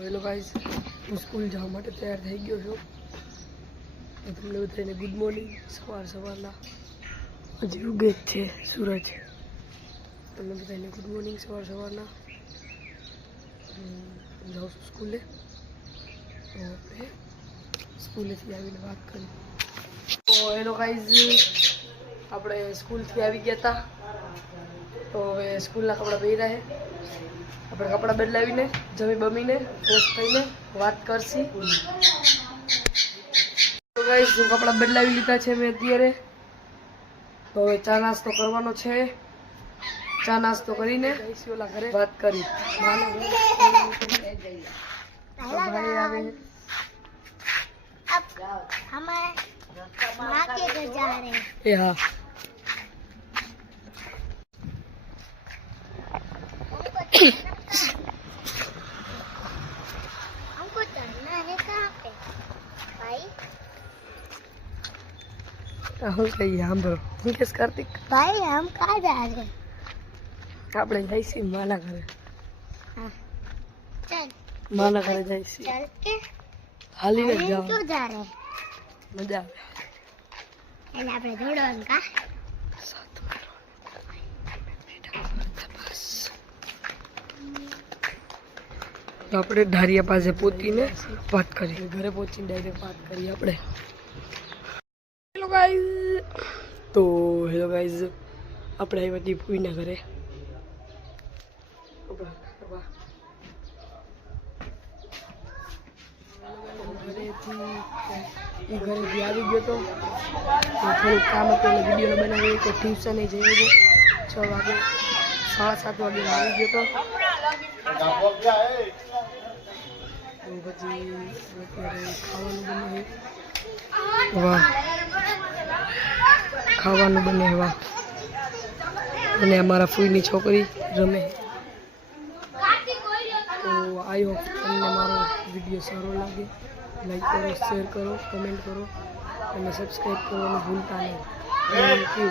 Hello guys, હું school જવા માટે તૈયાર થઈ ગયો છું. તમને બધાને ગુડ મોર્નિંગ. સવારના હજી ઉગે જ છે સૂરજ. તમને બધાને ગુડ મોર્નિંગ સવારના. જાઉં છું સ્કૂલે. તો આપણે સ્કૂલેથી આવીને વાત કરી. તો હેલો ગાઈસ, આપણે સ્કૂલથી આવી ગયા હતા. તો હવે સ્કૂલના કપડાં પહેર્યા છે. આપણે કપડાં બદલાવીને જમી બમીને ફ્રેશ થઈને વાત કરશી. તો ગાઈસ, હું કપડાં બદલાવી લીધા છે મેં અત્યારે. તો હવે ચા નાસ્તો કરવાનો છે. ચા નાસ્તો કરીને ઓલા ઘરે વાત કરી. ભાઈ આવે. એ હા, હું કહીએ સાંભળો. હું કેસ કાર્તિક भाई हम कहाँ जा रहे हैं? આપણે જઈશી માના ઘરે. चल માના ઘરે જઈશી. चल के હાલીને જ हम જાવ, क्यों जा रहे हैं? મજા આવે. એને આપણે દોડવાનું કા સાત મારો. તો આપણે ધારિયા પાસે પહોંચીને વાત કરી. ઘરે પહોંચીને ડાયરેક્ટ વાત કરી આપણે. હેલો ગાઈઝ, તો હેલો ગાઈઝ, આપણે આવ્યા હતી ફૂઈના ઘરે. ઘરેથી આવી ગયો તો થોડુંક કામ હતું એટલે વિડીયો બનાવી. તો ટ્યુશને જઈ આવ્યો 6 વાગે, 7:30 વાગે આવી ગયો તો. પછી અત્યારે ખાવાનું બને. વાહ, ખાવાનું બને. વાહ. અને અમારા ફૂઈની છોકરી રમે. તો આઈ હોપ તમને મારો વિડીયો સારો લાગે. લાઈક કરો, શેર કરો, કમેન્ટ કરો અને સબસ્ક્રાઈબ કરવાનું ભૂલતા નહીં. Thank you.